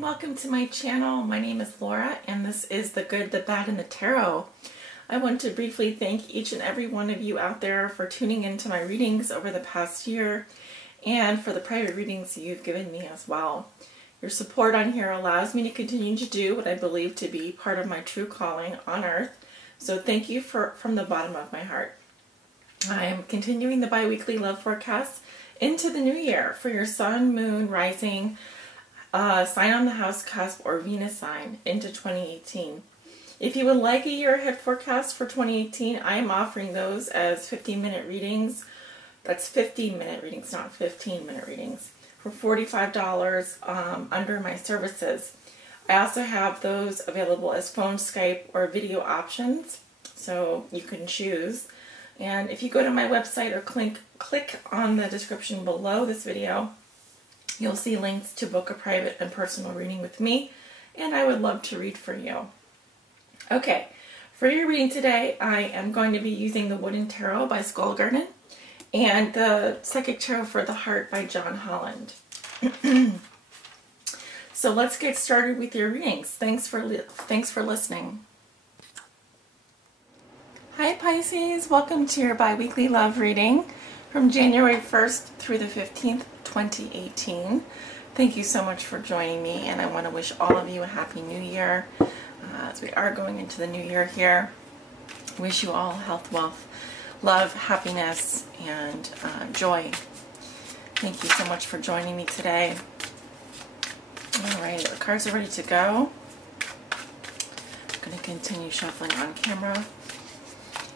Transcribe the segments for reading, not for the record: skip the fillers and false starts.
and welcome to my channel. My name is Laura and this is The Good, the Bad, and the Tarot. I want to briefly thank each and every one of you out there for tuning into my readings over the past year and for the private readings you've given me as well. Your support on here allows me to continue to do what I believe to be part of my true calling on earth. So thank you from the bottom of my heart. I am continuing the bi-weekly love forecast into the new year for your sun, moon, rising, sign on the house cusp, or Venus sign into 2018. If you would like a year ahead forecast for 2018, I am offering those as 15-minute readings. That's 15-minute readings, not 15-minute readings, for $45 under my services. I also have those available as phone, Skype, or video options, so you can choose. And if you go to my website or click on the description below this video, you'll see links to book a private and personal reading with me, and I would love to read for you. Okay, for your reading today, I am going to be using the Wooden Tarot by Skull Garden and the Psychic Tarot for the Heart by John Holland. So let's get started with your readings. Thanks for listening. Hi Pisces, welcome to your bi-weekly love reading from January 1st through the 15th, 2018. Thank you so much for joining me, and I want to wish all of you a happy new year as we are going into the new year here. Wish you all health, wealth, love, happiness, and joy. Thank you so much for joining me today. Alright, the cards are ready to go. I'm going to continue shuffling on camera.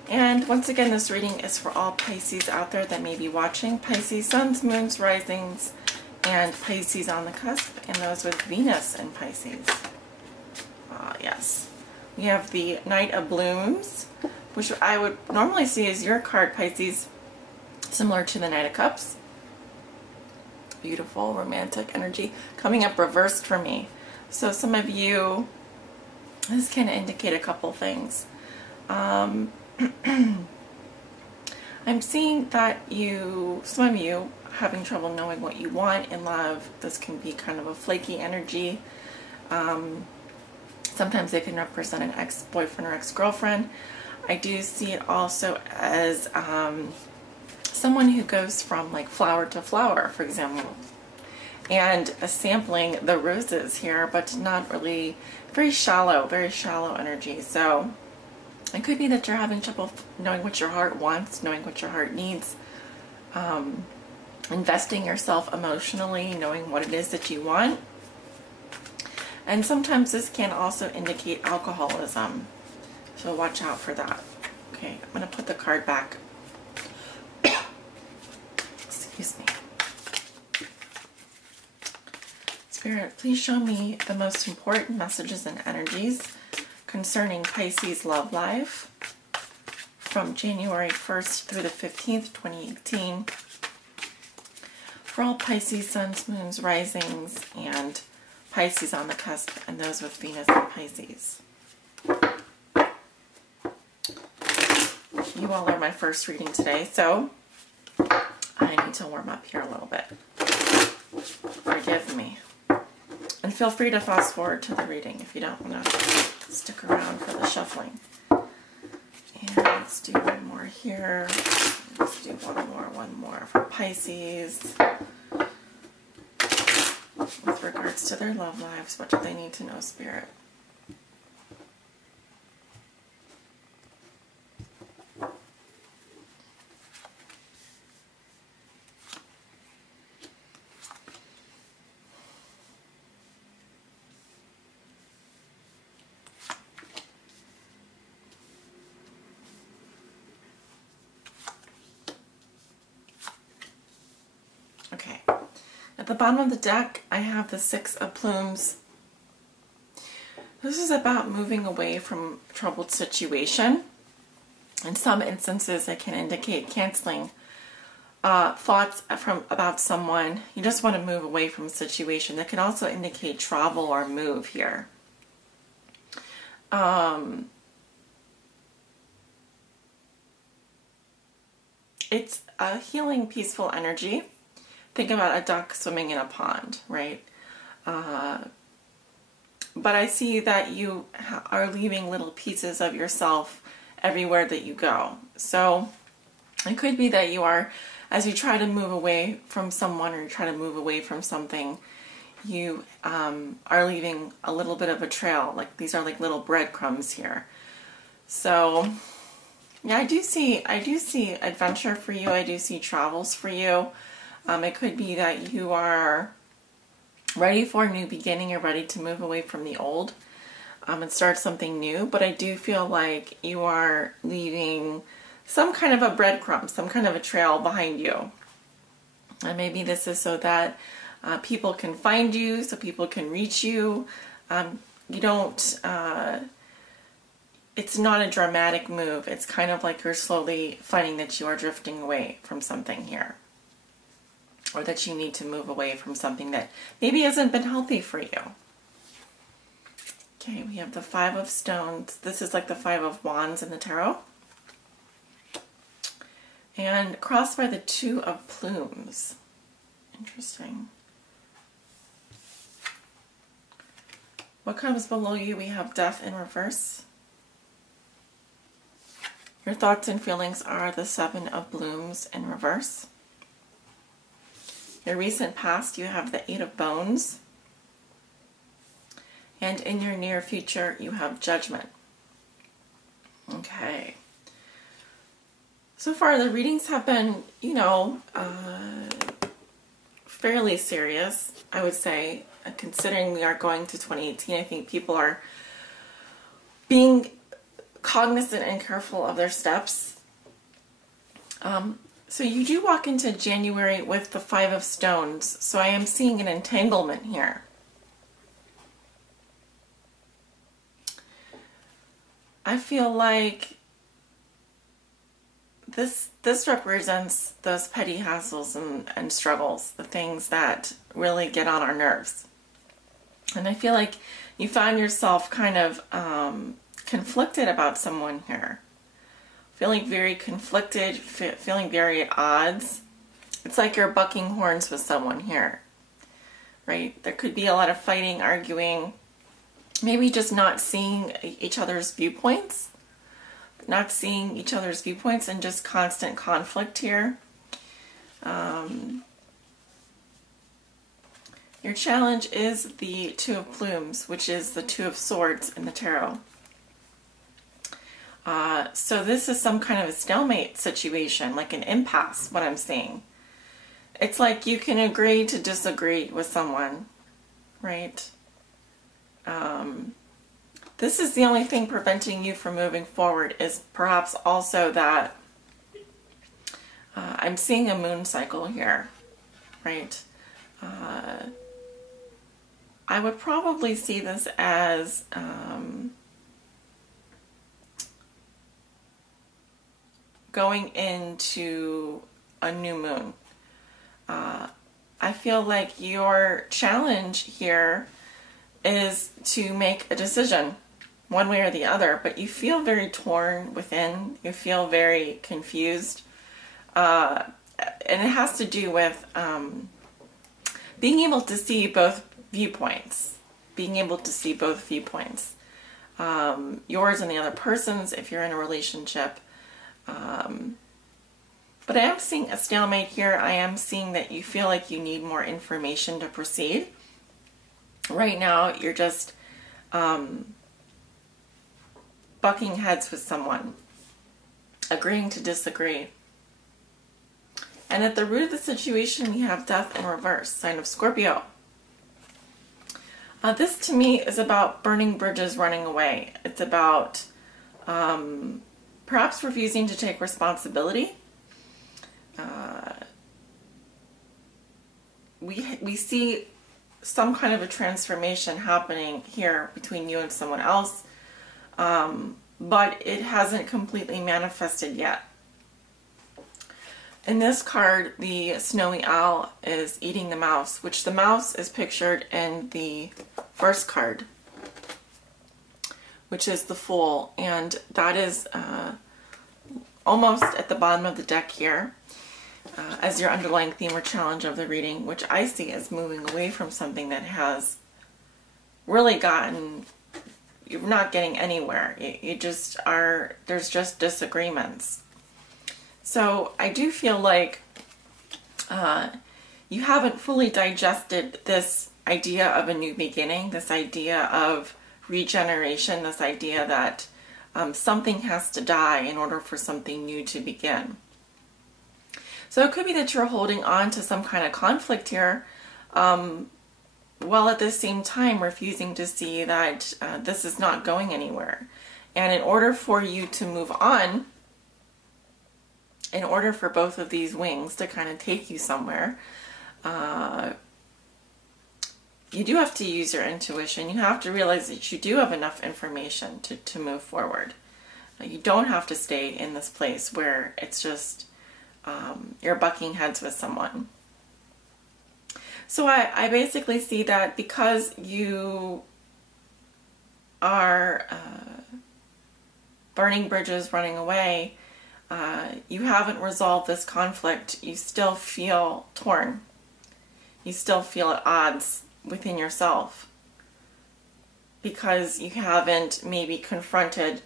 And once again, this reading is for all Pisces out there that may be watching. Pisces, suns, moons, risings, and Pisces on the cusp, and those with Venus in Pisces. Yes. We have the Knight of Blooms, which I would normally see as your card, Pisces, similar to the Knight of Cups. Beautiful, romantic energy coming up reversed for me. So some of you, this can indicate a couple things. I'm seeing that some of you having trouble knowing what you want in love. This can be kind of a flaky energy. Sometimes it can represent an ex-boyfriend or ex-girlfriend. I do see it also as someone who goes from like flower to flower, for example, and sampling the roses here, but not really, very shallow energy. So it could be that you're having trouble knowing what your heart wants, knowing what your heart needs, investing yourself emotionally, knowing what it is that you want. And sometimes this can also indicate alcoholism, so watch out for that. Okay, I'm going to put the card back. Excuse me. Spirit, please show me the most important messages and energies concerning Pisces love life from January 1st through the 15th, 2018. For all Pisces, suns, moons, risings, and Pisces on the cusp, and those with Venus and Pisces. You all are my first reading today, so I need to warm up here a little bit. Forgive me. And feel free to fast forward to the reading if you don't want to stick around for the shuffling. And let's do one more here. Let's do one more for Pisces. With regards to their love lives, what do they need to know, Spirit? Okay. At the bottom of the deck, I have the Six of Plumes. This is about moving away from a troubled situation. In some instances, it can indicate canceling thoughts about someone. You just want to move away from a situation. That can also indicate travel or move here. It's a healing, peaceful energy. Think about a duck swimming in a pond, right? but I see that you are leaving little pieces of yourself everywhere that you go. So it could be that you are, as you try to move away from someone or you try to move away from something, you are leaving a little bit of a trail. Like these are like little breadcrumbs here. So yeah, I do see adventure for you. I do see travels for you. It could be that you are ready for a new beginning. You're ready to move away from the old and start something new. But I do feel like you are leaving some kind of a breadcrumb, some kind of a trail behind you. And maybe this is so that people can find you, so people can reach you. You don't, it's not a dramatic move. It's kind of like you're slowly finding that you are drifting away from something here. Or that you need to move away from something that maybe hasn't been healthy for you. Okay, we have the Five of Stones. This is like the Five of Wands in the tarot. And crossed by the Two of Plumes. Interesting. What comes below you? We have Death in reverse. Your thoughts and feelings are the Seven of Blooms in reverse. Your recent past, you have the Eight of Bones. And in your near future, you have Judgment. Okay. So far, the readings have been, you know, fairly serious, I would say. Considering we are going to 2018, I think people are being cognizant and careful of their steps. So you do walk into January with the Five of Stones, so I am seeing an entanglement here. I feel like this represents those petty hassles and struggles, the things that really get on our nerves. And I feel like you found yourself kind of conflicted about someone here. Feeling very conflicted, feeling very at odds. It's like you're bucking horns with someone here, right? There could be a lot of fighting, arguing, maybe just not seeing each other's viewpoints. Not seeing each other's viewpoints and just constant conflict here. Your challenge is the Two of Plumes, which is the Two of Swords in the tarot. So this is some kind of a stalemate situation, like an impasse, what I'm seeing. It's like you can agree to disagree with someone, right? This is the only thing preventing you from moving forward, is perhaps also that I'm seeing a moon cycle here, right? I would probably see this as going into a new moon. I feel like your challenge here is to make a decision one way or the other, but you feel very torn within. You feel very confused. And it has to do with being able to see both viewpoints. Being able to see both viewpoints. Yours and the other person's if you're in a relationship. But I am seeing a stalemate here. I am seeing that you feel like you need more information to proceed. Right now, you're just bucking heads with someone, agreeing to disagree. And at the root of the situation, we have Death in reverse, sign of Scorpio. This to me is about burning bridges, running away. It's about perhaps refusing to take responsibility. We see some kind of a transformation happening here between you and someone else, but it hasn't completely manifested yet. In this card, the snowy owl is eating the mouse, which the mouse is pictured in the first card, which is the Fool, and that is almost at the bottom of the deck here. As your underlying theme or challenge of the reading, which I see as moving away from something that has really you're not getting anywhere. You just are, there's just disagreements. So I do feel like you haven't fully digested this idea of a new beginning, this idea of regeneration, this idea that something has to die in order for something new to begin. So it could be that you're holding on to some kind of conflict here, while at the same time refusing to see that this is not going anywhere. And in order for you to move on, in order for both of these wings to kind of take you somewhere, you do have to use your intuition. You have to realize that you do have enough information to move forward. You don't have to stay in this place where it's just you're bucking heads with someone. So I basically see that because you are burning bridges, running away, you haven't resolved this conflict. You still feel torn. You still feel at odds within yourself because you haven't maybe confronted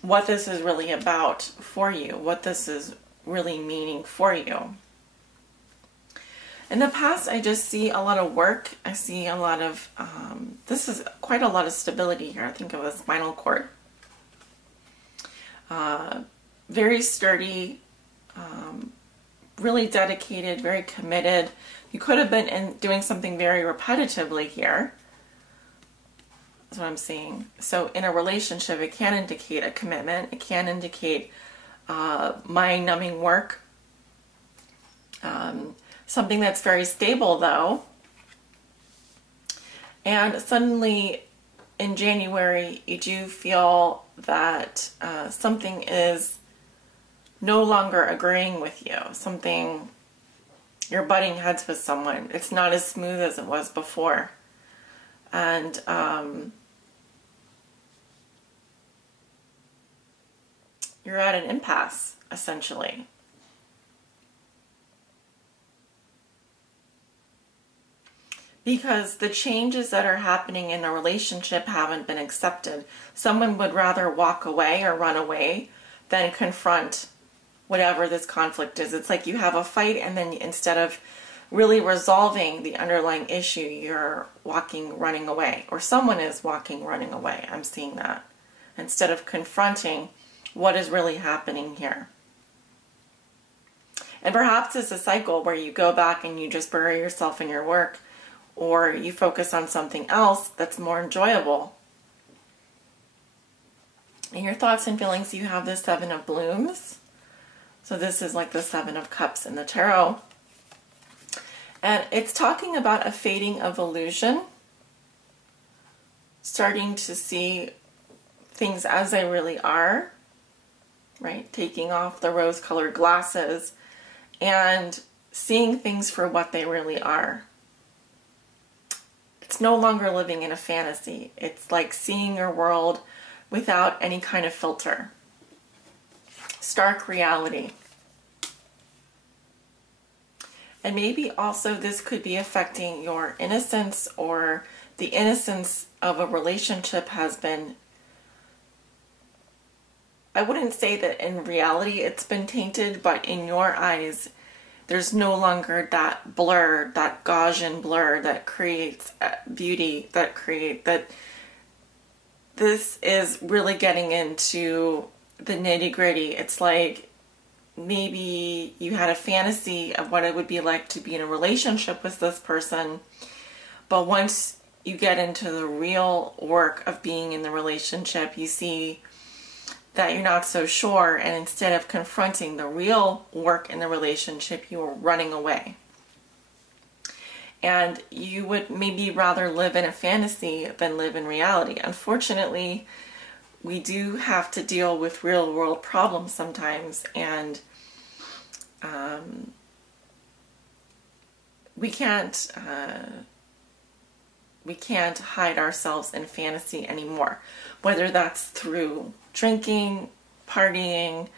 what this is really about for you, what this is really meaning for you. In the past, I just see a lot of work. I see a lot of, this is quite a lot of stability here. I think of a spinal cord. Very sturdy, really dedicated, very committed. You could have been doing something very repetitively here. That's what I'm seeing. So in a relationship, it can indicate a commitment. It can indicate mind-numbing work. Something that's very stable, though. And suddenly, in January, you do feel that something is no longer agreeing with you. Something, you're butting heads with someone. It's not as smooth as it was before. And you're at an impasse, essentially. Because the changes that are happening in a relationship haven't been accepted. Someone would rather walk away or run away than confront whatever this conflict is. It's like you have a fight and then instead of really resolving the underlying issue, you're running away. Or someone is running away. I'm seeing that. Instead of confronting what is really happening here. And perhaps it's a cycle where you go back and you just bury yourself in your work, or you focus on something else that's more enjoyable. In your thoughts and feelings, you have the Seven of Blooms. So this is like the Seven of Cups in the tarot. And it's talking about a fading of illusion. Starting to see things as they really are. Right? Taking off the rose-colored glasses and seeing things for what they really are. It's no longer living in a fantasy. It's like seeing your world without any kind of filter. Stark reality. And maybe also this could be affecting your innocence, or the innocence of a relationship has been, I wouldn't say that in reality it's been tainted, but in your eyes there's no longer that blur, that Gaussian blur that creates beauty, that this is really getting into the nitty-gritty. It's like maybe you had a fantasy of what it would be like to be in a relationship with this person, but once you get into the real work of being in the relationship, you see that you're not so sure, and instead of confronting the real work in the relationship, you are running away. And you would maybe rather live in a fantasy than live in reality. Unfortunately, we do have to deal with real world problems sometimes, and we can't hide ourselves in fantasy anymore, whether that's through drinking, partying,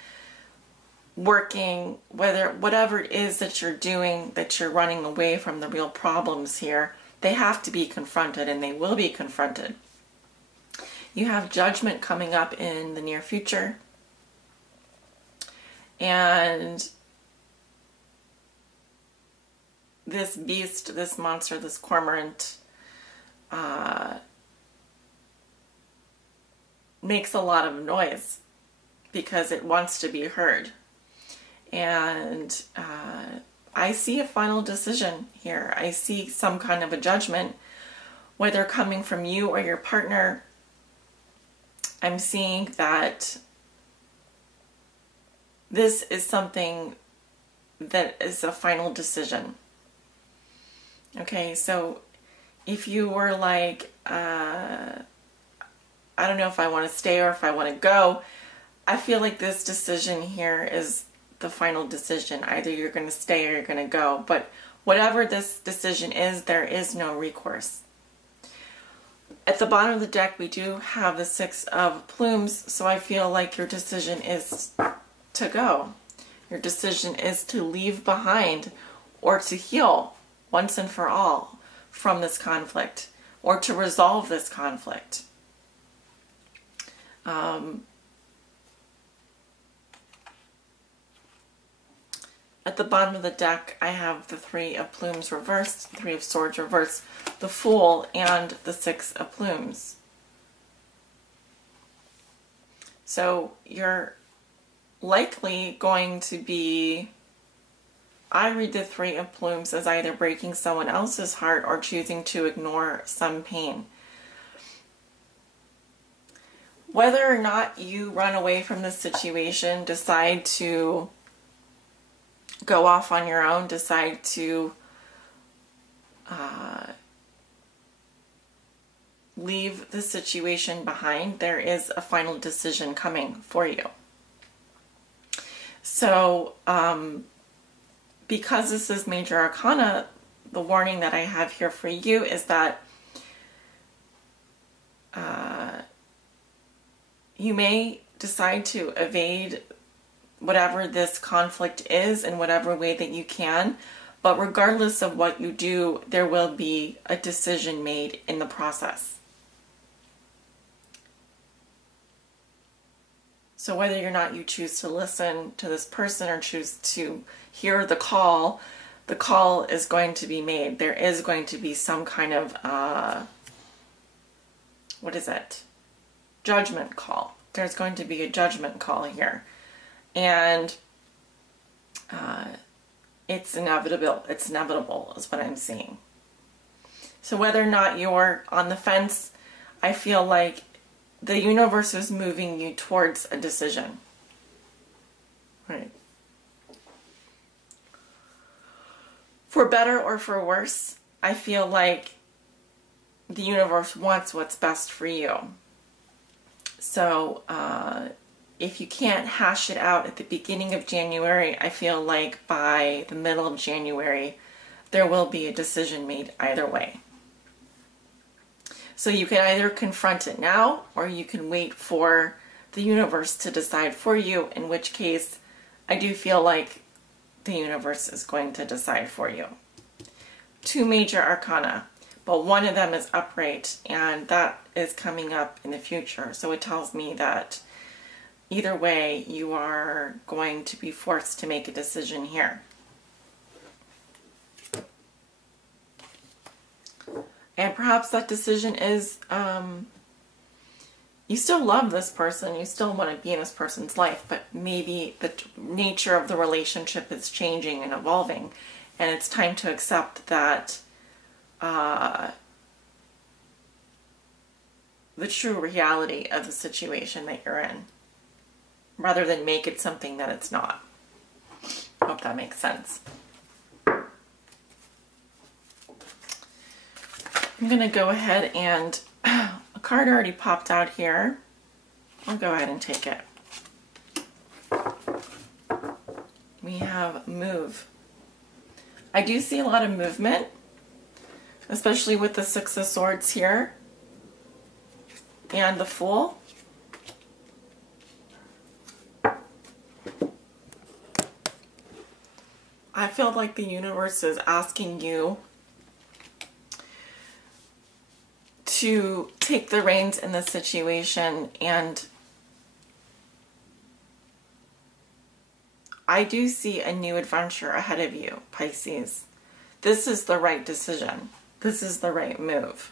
working, whatever it is that you're doing, that you're running away from the real problems here. they have to be confronted, and they will be confronted. You have judgment coming up in the near future. And this beast, this monster, this cormorant, makes a lot of noise because it wants to be heard. And I see a final decision here. I see some kind of a judgment, whether coming from you or your partner. I'm seeing that this is something that is a final decision. Okay, so if you were like, I don't know if I want to stay or if I want to go, I feel like this decision here is the final decision. Either you're going to stay or you're going to go. But whatever this decision is, there is no recourse. At the bottom of the deck, we do have the Six of Plumes, so I feel like your decision is to go. Your decision is to leave behind or to heal once and for all from this conflict, or to resolve this conflict. At the bottom of the deck, I have the Three of Plumes reversed, Three of Swords reversed, the Fool, and the Six of Plumes. So you're likely going to be, I read the Three of Plumes as either breaking someone else's heart or choosing to ignore some pain. Whether or not you run away from this situation, decide to go off on your own, decide to leave the situation behind, there is a final decision coming for you. So, because this is Major Arcana, the warning that I have here for you is that you may decide to evade whatever this conflict is in whatever way that you can, but regardless of what you do, there will be a decision made in the process. So whether or not you choose to listen to this person or choose to hear the call is going to be made. There is going to be some kind of, judgment call. There's going to be a judgment call here. And it's inevitable. It's inevitable is what I'm seeing. So whether or not you're on the fence, I feel like the universe is moving you towards a decision. Right. For better or for worse, I feel like the universe wants what's best for you. So, if you can't hash it out at the beginning of January, I feel like by the middle of January, there will be a decision made either way. So you can either confront it now, or you can wait for the universe to decide for you, in which case I do feel like the universe is going to decide for you. Two major arcana, but one of them is upright, and that is coming up in the future. So it tells me that either way, you are going to be forced to make a decision here. And perhaps that decision is, you still love this person, you still want to be in this person's life, but maybe the nature of the relationship is changing and evolving, and it's time to accept that the true reality of the situation that you're in, rather than make it something that it's not. I hope that makes sense. I'm going to go ahead and, a card already popped out here. I'll go ahead and take it. We have move. I do see a lot of movement, especially with the Six of Swords here and the Fool. I feel like the universe is asking you to take the reins in this situation, and I do see a new adventure ahead of you, Pisces. This is the right decision. This is the right move.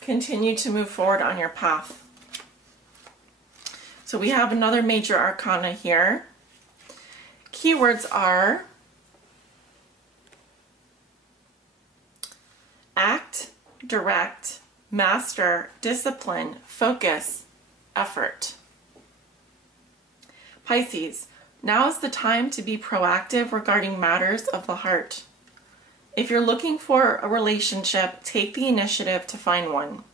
Continue to move forward on your path. So we have another major arcana here. Keywords are act, direct, master, discipline, focus, effort. Pisces, now is the time to be proactive regarding matters of the heart. If you're looking for a relationship, take the initiative to find one.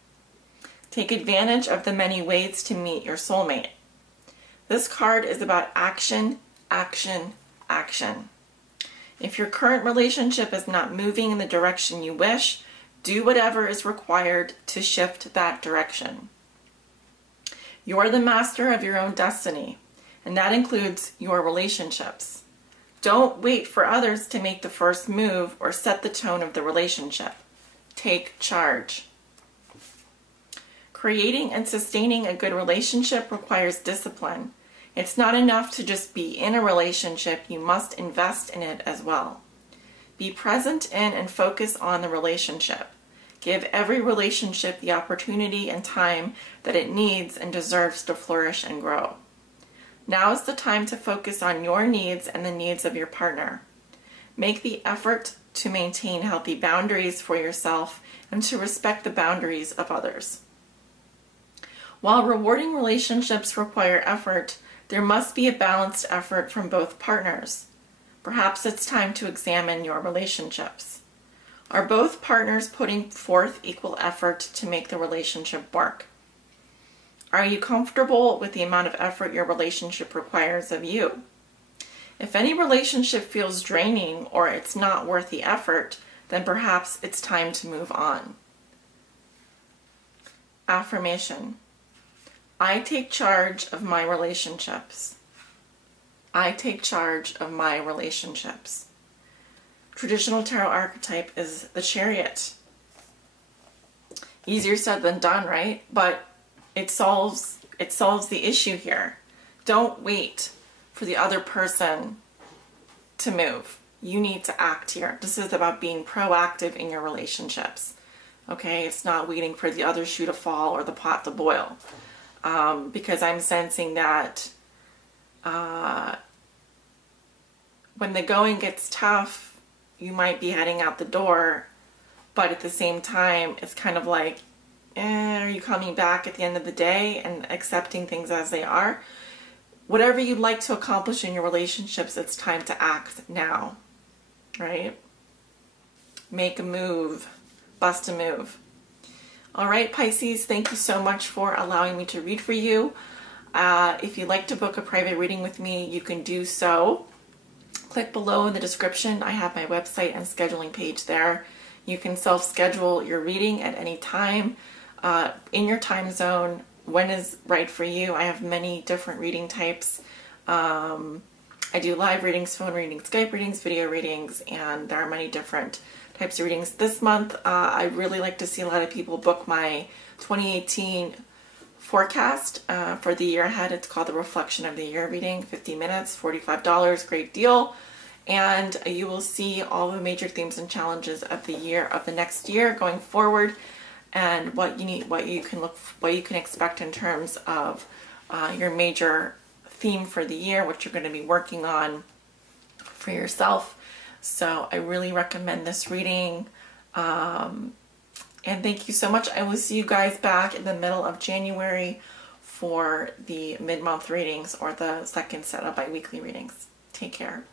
Take advantage of the many ways to meet your soulmate. This card is about action, action, action. If your current relationship is not moving in the direction you wish, do whatever is required to shift that direction. You're the master of your own destiny, and that includes your relationships. Don't wait for others to make the first move or set the tone of the relationship. Take charge. Creating and sustaining a good relationship requires discipline. It's not enough to just be in a relationship, you must invest in it as well. Be present in and focus on the relationship. Give every relationship the opportunity and time that it needs and deserves to flourish and grow. Now is the time to focus on your needs and the needs of your partner. Make the effort to maintain healthy boundaries for yourself and to respect the boundaries of others. While rewarding relationships require effort, there must be a balanced effort from both partners. Perhaps it's time to examine your relationships. Are both partners putting forth equal effort to make the relationship work? Are you comfortable with the amount of effort your relationship requires of you? If any relationship feels draining or it's not worth the effort, then perhaps it's time to move on. Affirmation. I take charge of my relationships. I take charge of my relationships. Traditional tarot archetype is the Chariot. Easier said than done, right? But it solves the issue here. Don't wait for the other person to move. You need to act here. This is about being proactive in your relationships. Okay? It's not waiting for the other shoe to fall or the pot to boil. Because I'm sensing that when the going gets tough, you might be heading out the door, but at the same time, it's kind of like, are you coming back at the end of the day and accepting things as they are? Whatever you'd like to accomplish in your relationships, it's time to act now, right? Make a move, bust a move. All right, Pisces, thank you so much for allowing me to read for you. If you'd like to book a private reading with me, you can do so. Click below in the description. I have my website and scheduling page there. You can self-schedule your reading at any time in your time zone, when is right for you. I have many different reading types. I do live readings, phone readings, Skype readings, video readings, and there are many different types of readings. This month, I really like to see a lot of people book my 2018 forecast for the year ahead. It's called the Reflection of the Year reading, 50 minutes, $45, great deal. And you will see all the major themes and challenges of the year, of the next year going forward, and what you can expect in terms of your major theme for the year, what you're going to be working on for yourself. So I really recommend this reading. And thank you so much. I will see you guys back in the middle of January for the mid-month readings or the second set of bi-weekly readings. Take care.